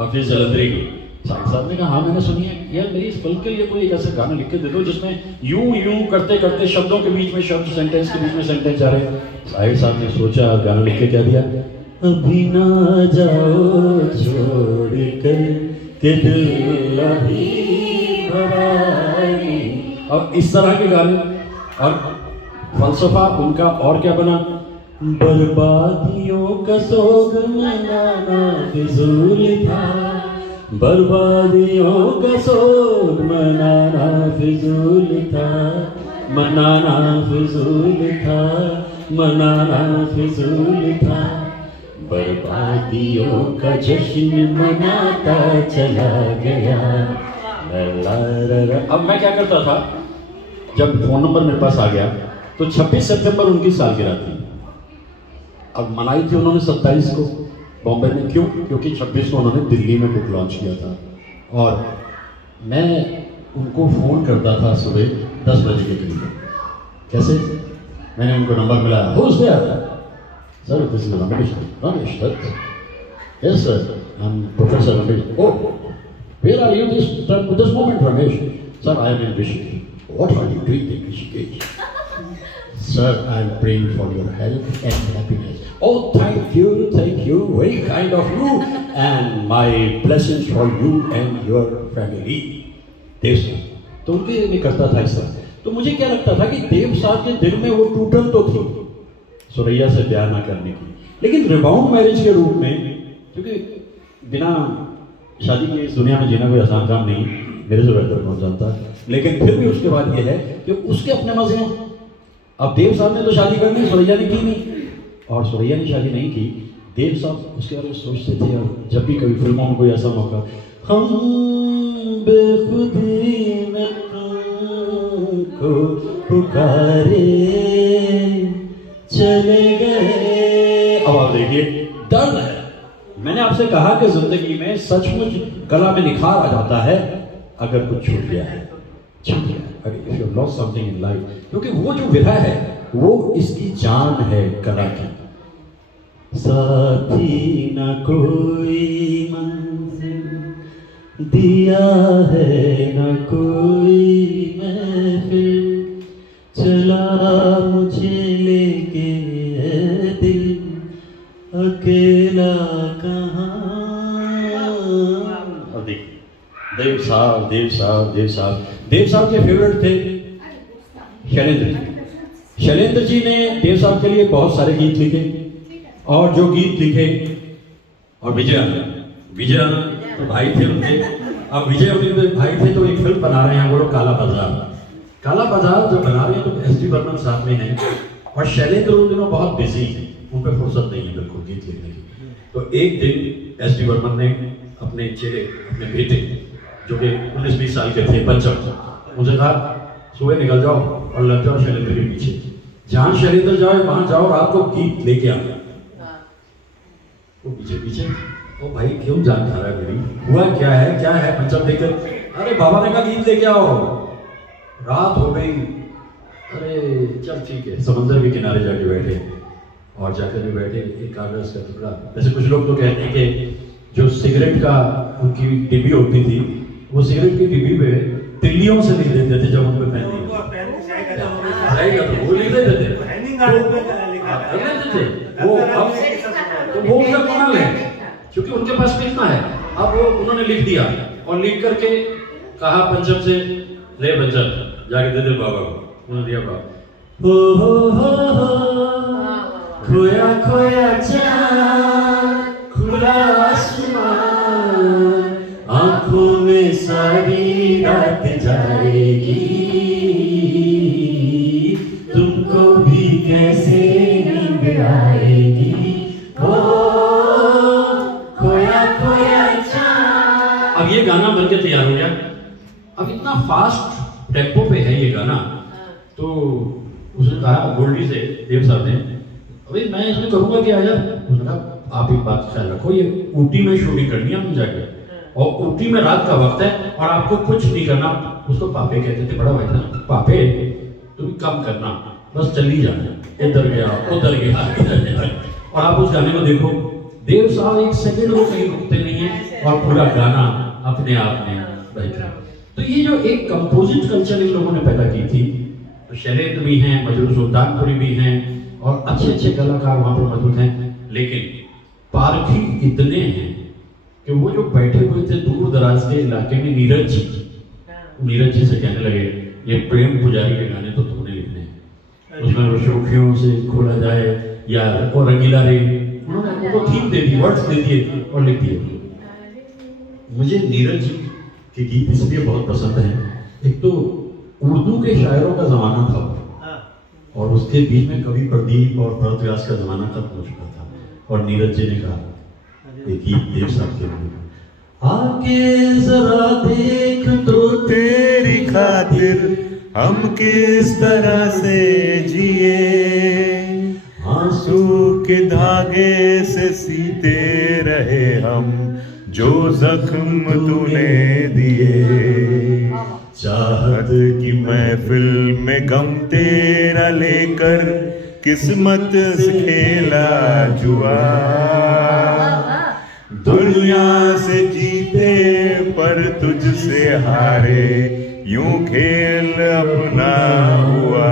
हाफिज जलंधरी की। साहिर साहब ने कहा हाँ मैंने सुनी है, यार मेरी इस फिल्म के लिए कोई एक ऐसा गाना लिख के दे दो जिसमें यूं करते करते शब्दों के बीच में शब्द, सेंटेंस के बीच में सेंटेंस जा रहे हैं। साहिर साहब ने सोचा, गाना लिख के क्या दिया, अभी ना जाओ छोड़ कर के दिल अभी भराई। और इस तरह के गाने, और फलसफा उनका और क्या बना, बर्बादियों का सोग मनाना फिजूल था, बर्बादियों का सोग मनाना फिजूल था, मनाना फिजूल था, मनाना फिजूल था, बर्बादियों का जश्न मनाता चला गया। अब मैं क्या करता था, जब फोन नंबर मेरे पास आ गया तो 26 सितंबर उनकी सालगिरह थी। अब मनाई थी उन्होंने 27 को बॉम्बे में। क्यों? क्योंकि 26 को उन्होंने दिल्ली में बुक लॉन्च किया था, और मैं उनको फ़ोन करता था सुबह 10 बजे के करीब। कैसे? मैंने उनको नंबर मिलाया, हो उस Sir, this is Ramesh. Ramesh, yes, sir. I'm Professor Ramesh. Oh, where are you this moment, Ramesh? Sir, I am in Rishikesh. What are you doing in Rishikesh? Sir, I am praying for your health and happiness. Oh, thank you, very kind of you, and my blessings for you and your family. देव साहब तो उनके लिए करता था ऐसा। तो मुझे क्या लगता था कि देव साहब के दिल में वो टूटन तो थी सुरैया से ब्याह ना करने की, लेकिन रिबाउंड मैरिज के रूप में, क्योंकि बिना शादी के इस दुनिया में जीना कोई आसान काम नहीं, मेरे से बेहतर कौन जानता। लेकिन फिर भी उसके बाद ये है कि उसके अपने मजे हैं। अब देव साहब ने तो शादी करनी, सुरैया ने की नहीं, और सुरैया ने शादी नहीं की। देव साहब उसके बारे में सोचते थे, और जब भी कभी फिल्मों में कोई ऐसा मौका, हम बेखुदी में तुमको पुकारे चले गए। अब आप देखिए दर्द है। मैंने आपसे कहा कि जिंदगी में सचमुच गला में निखार आ जाता है अगर कुछ छूट गया है, छूट गया है, अगर if you lost something in life, क्योंकि वो जो विरह है वो इसकी जान है कला की। साथी ना कोई मंजिल दिया है ना कोई महफिल, चला मुझे लेके दिल अकेला कहाँ। और देखिए देव साहब देव साहब देव साहब देव साहब के फेवरेट थे शैलेंद्र जी। शैलेंद्र जी ने देव साहब के लिए बहुत सारे गीत लिखे, और जो गीत लिखे, और विजय आनंद तो भाई थे उनके। अब विजय उनके भाई थे तो एक फिल्म बना रहे हैं वो लोग काला बाजार जब बना रहे हैं तो एस डी बर्मन साथ में हैं, और शैलेंद्र उन दिनों बहुत बिजी थे, उन पर फुर्सत नहीं है बिल्कुल गीत लिखने की। तो एक दिन एस डी बर्मन ने अपने चेहरे अपने बेटे जो कि 19-20 साल के थे पंचम, मुझे कहा सुबह निकल जाओ और लग जाओ शैलेंद्र के पीछे, जहां शैलेंद्र जाओ वहां जाओ, रात को गीत लेके आना। वो पीछे ओ भाई क्यों जान खा रहा है मेरी, हुआ क्या है पंचम देखकर, अरे बाबा ने कहा गीत लेके आओ, रात हो गई, अरे चल ठीक है। समंदर के किनारे जाके बैठे, और जाकर भी बैठे एक कागज का टुकड़ा, वैसे कुछ लोग तो कहते हैं कि जो सिगरेट का उनकी डिब्बी होती थी, वो सिगरेट की डिब्बी पे तिल्लियों से लिख देते थे, जब उन पे पहन वो लिख देते थे वो। अब तो वो उनका कमाल है, क्योंकि उनके पास कितना है। अब वो उन्होंने लिख दिया, और लिख करके कहा पंचम से, ले पंचम जाके दे दे बाबा को। उन्होंने दिया बाबा। खोया खोया चाँद खुला आसमान, आंखों में सारी रात जाएगी, तुमको भी कैसे नींद आएगी। खोया खोया चाँद। अब ये गाना बनके तैयार हो गया। अब इतना फास्ट टेम्पो पे है ये गाना, तो उसने कहा गोल्डी से, देव साहब ने, अभी मैं इसमें करूंगा कि आजा। उसने कहा आप एक बात ख्याल रखो, ये ऊटी में शूटिंग करनी है हमने जाकर, और ऊटी में रात का वक्त है और आपको कुछ नहीं करना। उसको पापे कहते थे, बड़ा भाई था, पापे तुम कम करना, बस चली जाना, इधर गया उधर गया। और आप उस गाने को देखो, देव साहब एक सेकंड को कहीं रुकते नहीं है, और पूरा गाना अपने आप में बहता। तो ये जो एक कंपोजिट कल्चर इन लोगों ने पैदा की थी, तो शैलेंद्र भी हैं, मजरूर सुल्तानपुरी भी हैं, और अच्छे अच्छे कलाकार वहां पर मौजूद हैं। लेकिन पारखी इतने हैं कि वो जो बैठे हुए थे दूर दराज के इलाके में, नीरज जी से कहने लगे, ये प्रेम पुजारी के गाने तो तुमने लिखने हैं, उसमें रोशोखियों से खोला जाए या और रंगीला रे, उन्होंने उनको थीम दे दी, वर्ड्स दे दिए और लिख दिए। मुझे नीरज जी के गीत इसलिए बहुत पसंद है, एक तो उर्दू के शायरों का जमाना था, और उसके बीच में कवि प्रदीप और भरत व्यास का जमाना खत्म हो चुका था, और नीरज जी ने कहा एक गीत देव साहब के लिए, आके जरा देख तो तेरी खातिर हम किस तरह से जिए, आंसू के धागे से सीते रहे हम जो जख्म तूने दिए, चाहत की महफिल में गम तेरा लेकर किस्मत से खेला जुआ, दुनिया से जीते पर तुझसे हारे, यूं खेल अपना हुआ।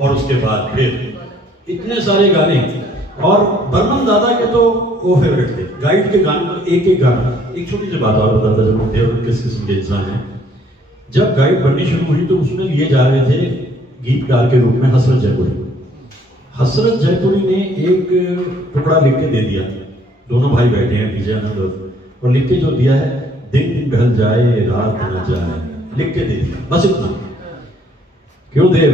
और उसके बाद फिर इतने सारे गाने, और बर्मन दादा के तो वो फेवरेट थे। गाइड के गाने तो एक एक गाना, एक छोटी सी बात और बताता चलो देव किस किस्म के इंसान है। जब गाइड बननी शुरू हुई तो उसमें लिए जा रहे थे गीतकार के रूप में हसरत जयपुरी। हसरत जयपुरी ने एक टुकड़ा लिख के दे दिया, दोनों भाई बैठे हैं विजय आनंद, और लिख के जो दिया है, दिन ढल जाए रात न जाए, लिख के दे दिया, बस इतना। क्यों देव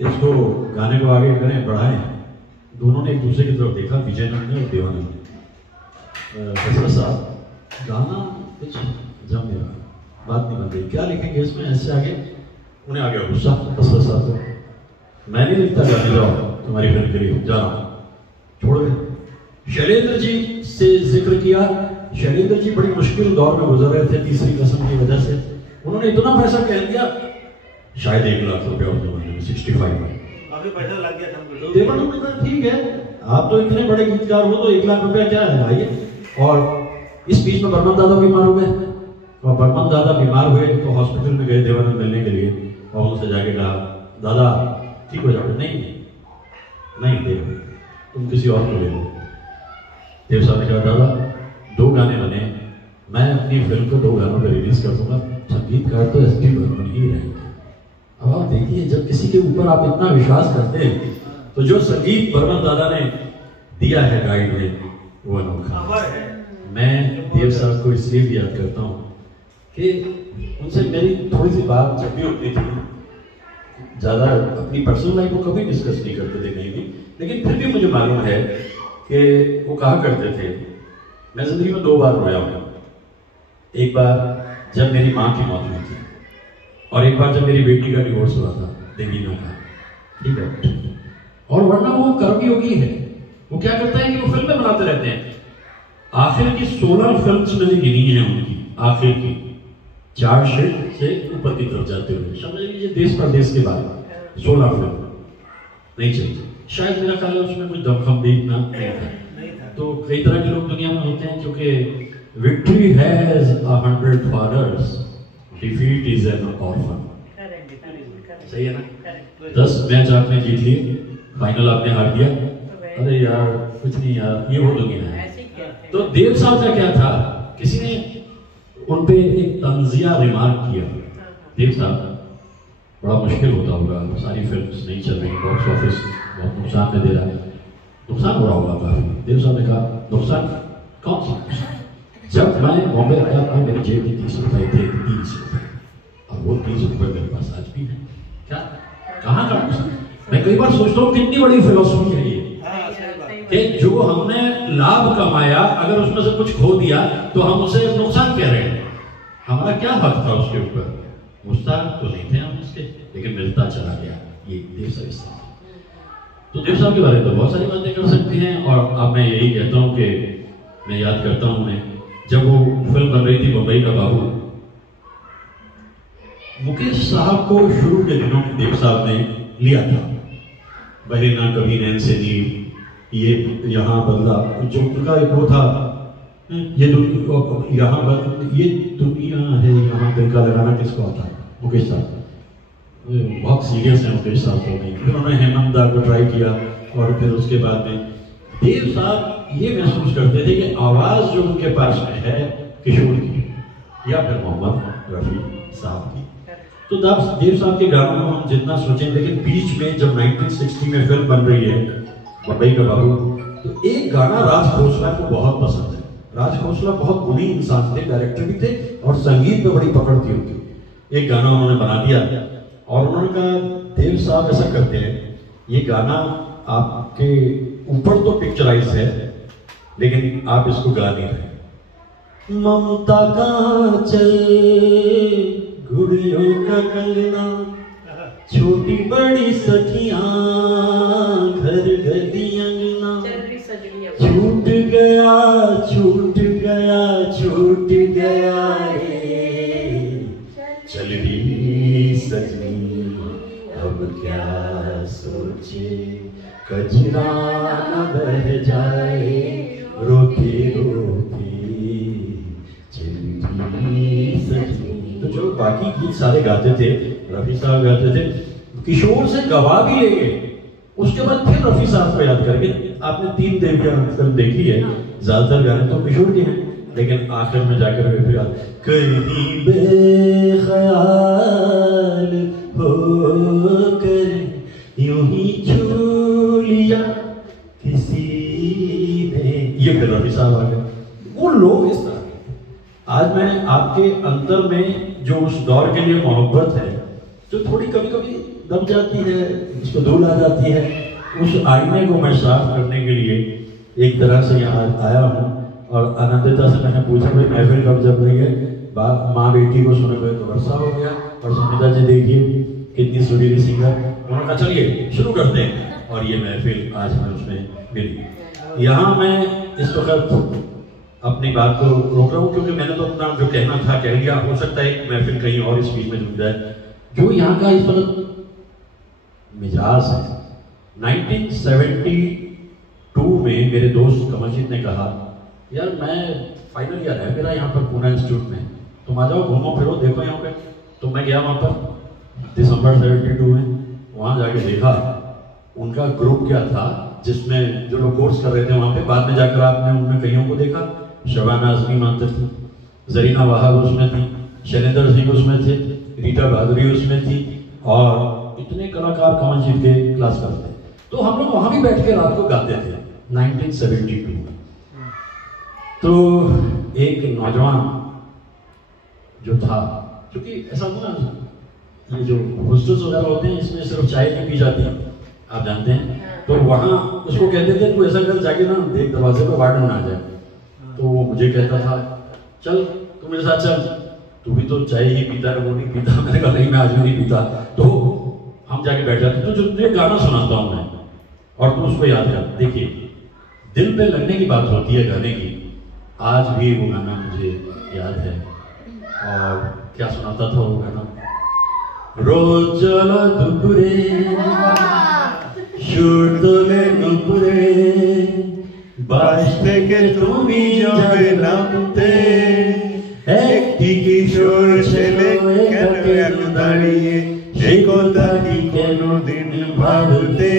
इसको गाने को आगे करें, बढ़ाएं। दोनों ने एक दूसरे की तरफ देखा, विजय आनंद ने और देवानंद ने। हसरत साहब गाना कुछ जम गया, बात नहीं बन रही, क्या लिखेंगे इसमें, ऐसे आगे उन्हें आ गया गुस्सा दशरथ साहब को, मैं नहीं लिखता गाने जाओ तुम्हारी फिल्म के लिए जाना, छोड़ गए। शैलेंद्र जी से जिक्र किया, शैलेंद्र जी बड़ी मुश्किल दौर में गुजर रहे थे तीसरी कसम की वजह से, उन्होंने इतना पैसा कह दिया, शायद 1 लाख रुपया उस जमाने में 65 में काफी पैसा लग गया था। देवानंद ने कहा ठीक है, आप तो इतने बड़े गीतकार हो तो 1 लाख रुपया क्या है, आइए। और इस बीच में बर्मन दादा बीमार हो गए, और बर्मन दादा बीमार हुए तो हॉस्पिटल में गए देवानंद मिलने के लिए, और उनसे जाके कहा दादा ठीक हो जाओगे, नहीं देव तुम किसी और को ले लो। देव साहब ने कहा दादा 2 गाने बने, मैं अपनी फिल्म को 2 गानों पे रिलीज कर दूंगा, संगीतकार तो एसपी बर्मन ही रहेंगे। अब आप देखिए जब किसी के ऊपर आप इतना विश्वास करते हैं तो जो संगीत बर्मन दादा ने दिया है गाइड में वो अनोखा है। मैं देव साहब को इसलिए भी याद करता हूँ कि उनसे मेरी थोड़ी सी बात जब भी होती थी, ज़्यादा अपनी पर्सनल लाइफ को कभी डिस्कस नहीं करते थे कहीं भी, लेकिन फिर भी मुझे मालूम है कि वो कहा करते थे, मैं जिंदगी में 2 बार रोया हूँ। एक बार जब मेरी माँ की मौत हुई थी, और एक बार जब मेरी बेटी का डिवोर्स हुआ था देवीना का, ठीक है। और वरना वो कर्मयोगी है, वो क्या करता है कि वो फिल्में बनाते रहते हैं। आखिर की 16 फिल्म्स मैंने गिनी है उनकी, आखिर की 4 शेड से ऊपर की तरफ जाते हुए, समझ लीजिए देश परदेश के बाद 16 फिल्म नहीं चली। शायद मेरा ख्याल है उसमें कुछ दमखम भी इतना नहीं था। तो कई तरह के लोग दुनिया में होते हैं, क्योंकि victory has 100 fathers, defeat is an orphan. सही है ना? 10 मैच आपने जीत लिए, फाइनल आपने हार दिया, अरे यार कुछ नहीं यार, ये वो दुनिया है। तो देव साहब का क्या था, किसी ने उन पे एक तंजिया रिमार्क किया, देव साहब बड़ा मुश्किल होता होगा, सारी फिल्म्स नहीं चल रही, बॉक्स ऑफिस बहुत नुकसान में दे रहा है, नुकसान हो रहा होगा काफी। देव साहब ने कहा नुकसान कौन सा? जब मैं बॉम्बे आया था मेरी जेब में 30 रुपए थे, 30 रुपए, और वो 30 रुपए मेरे पास आज भी है। क्या कहाँ का नुकसान? मैं कई बार सोचता हूँ कितनी बड़ी फिलोसफी है ये, कि जो हमने लाभ कमाया अगर उसमें से कुछ खो दिया तो हम उसे नुकसान कह रहे हैं। हमारा क्या हक था उसके ऊपर? मुस्ताक तो नहीं थे हम उसके, लेकिन मिलता चला गया। ये देव साहब। तो देव साहब के बारे में तो बहुत सारी बातें कर सकते हैं, और अब मैं यही कहता हूँ कि मैं याद करता हूँ उन्हें जब वो फिल्म बन रही थी बम्बई का बाबू, मुकेश साहब को शुरू के दिनों में देव साहब ने लिया था, बहे ना कभी नैन से नील, ये यहाँ बदला, जो उनका एक वो था, ये यहाँ ये दुनिया है यहाँ दिल का लगाना किसको आता है? मुकेश साहब बहुत सीरियस है मुकेश साहब को नहीं। फिर उन्होंने हेमंत दा को ट्राई किया, और फिर उसके बाद में देव साहब ये महसूस करते थे कि आवाज़ जो उनके पास में है किशोर की या फिर मोहम्मद रफ़ी साहब की। तो देव साहब के गानों में हम जितना सोचें, लेकिन बीच में जब 1960 में फिल्म बन रही है बम्बई का बाबू, तो एक गाना राज खोसला को बहुत पसंद है। राज खोसला बहुत गुणी इंसान थे, डायरेक्टर भी थे, और संगीत पे बड़ी पकड़ थी उनकी। एक गाना उन्होंने बना दिया, और उन्होंने कहा देव साहब ऐसा करते हैं, ये गाना आपके ऊपर तो पिक्चराइज है लेकिन आप इसको गा नहीं रहे। ममता का चल गुड़ियों का कंगना, छोटी बड़ी सखियां घर गली अंगना, छूट गया छूट गया छूट गया चल भी सजनी अब क्या सोचे, कजरा न बह जाए रोती रोती चल भी सजनी। तो जो बाकी गीत सारे गाते थे, रफी साहब गाते थे, किशोर से गवा भी लेंगे, उसके बाद फिर रफी साहब को याद करेंगे। आपने 3 देवियां फिल्म देखी है, ज्यादातर गाने तो किशोर के हैं, लेकिन आखिर में जाकर वे फिर कहीं बेख्याल होकर यूं ही छू लिया किसी ने, ये फिर रफी साहब आ गए। वो लोग इस तरह के। आज मैं आपके अंदर में जो उस दौर के लिए मोहब्बत है, जो थोड़ी कभी कभी दब जाती है, उसको धूल आ जाती है, उस आईने को मैं साफ करने के लिए एक तरह से यहाँ आया हूँ। और आनंदिता से मैंने पूछा भाई महफिल कब जब रही है, माँ बेटी को सुने हुए तो वर्षा हो गया, और सुनीता जी देखिए इतनी सुरीली सिंगर। उन्होंने कहा चलिए शुरू करते हैं, और ये महफिल आज हमें उसमें मिली। यहाँ मैं इस वक्त अपनी बात को रोक रहा हूँ क्योंकि मैंने तो अपना जो कहना था कह लिया। हो सकता है एक महफिल कहीं और इस बीच में जुड़ जाए। जो यहाँ का इस वक्त मिजाज है, 1972 में मेरे दोस्त कमलजीत ने कहा यार मैं फाइनल ईयर है मेरा यहाँ पर पूना इंस्टीट्यूट में, तुम आ जाओ घूमो फिरो देखो यहाँ पे। तो मैं गया वहाँ पर दिसंबर 72 में। वहाँ जाके देखा उनका ग्रुप क्या था, जिसमें जो लोग कोर्स कर रहे थे वहाँ पे। बाद में जाकर आपने उनमें कईयों को देखा, शबाना आजमी मानते थे, जरीना वाहब उसमें थी, शैलेंद्र सिंह उसमें थे, रीटा बहादुरी उसमें थी, और इतने कलाकार कमलजीत के क्लास करते। तो हम लोग वहाँ भी बैठ के रात को गाते थे 1972 में। तो एक नौजवान जो था, क्योंकि ऐसा हुआ ना ये जो हॉस्टल्स वगैरह होते हैं इसमें सिर्फ चाय नहीं पी जाती है, आप जानते हैं। तो वहाँ उसको कहते थे तू ऐसा कर जाके ना देख दरवाजे पर वार्डन आ जाए। तो वो मुझे कहता था चल तू मेरे साथ चल, तू भी तो चाय ही पीता है, वो नहीं पीता। मैंने कहा नहीं मैं आज भी नहीं पीता। तो हम जाके बैठ जाते। तो जो तुझे गाना सुनाता हूँ मैं और तू उसको याद कर। देखिए दिल पे लगने की बात होती है गाने की, आज भी वो गाना मुझे याद है। और क्या सुनाता था वो गाना, रोज चला दुपुरे সুর তোলে নুপুরে বাস থেকে তুমি যাবে নামতে একটি কিশোর ছেলে কেন এক দাঁড়িয়ে সেই কথা কি কোনোদিন ভাবতে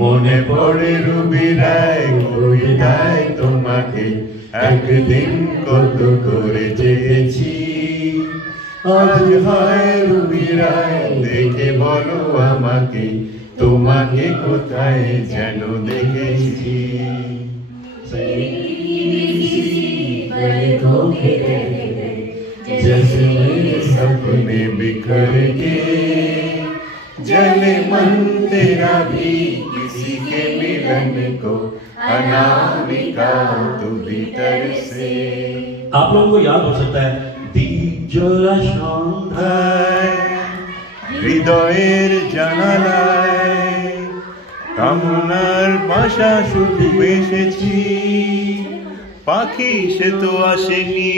মনে পড়ে রবি রায় কবিতায় তোমাকে একদিন কত করে চেয়েছি আজ হয় রবি রায় দেখে বলো আমাকে তোমাকে কোথায় যেন দেখেছি जैसे मेरे सपने बिखर के जले मन तेरा भी किसी के मिलन को अनामिका तू भीतर से। आप लोगों को याद हो सकता है दीजला सन्ध्याय হৃদয়ের জানালায় কামনার বাসা শুধু এসেছি, পাখি সে তো আসেনি।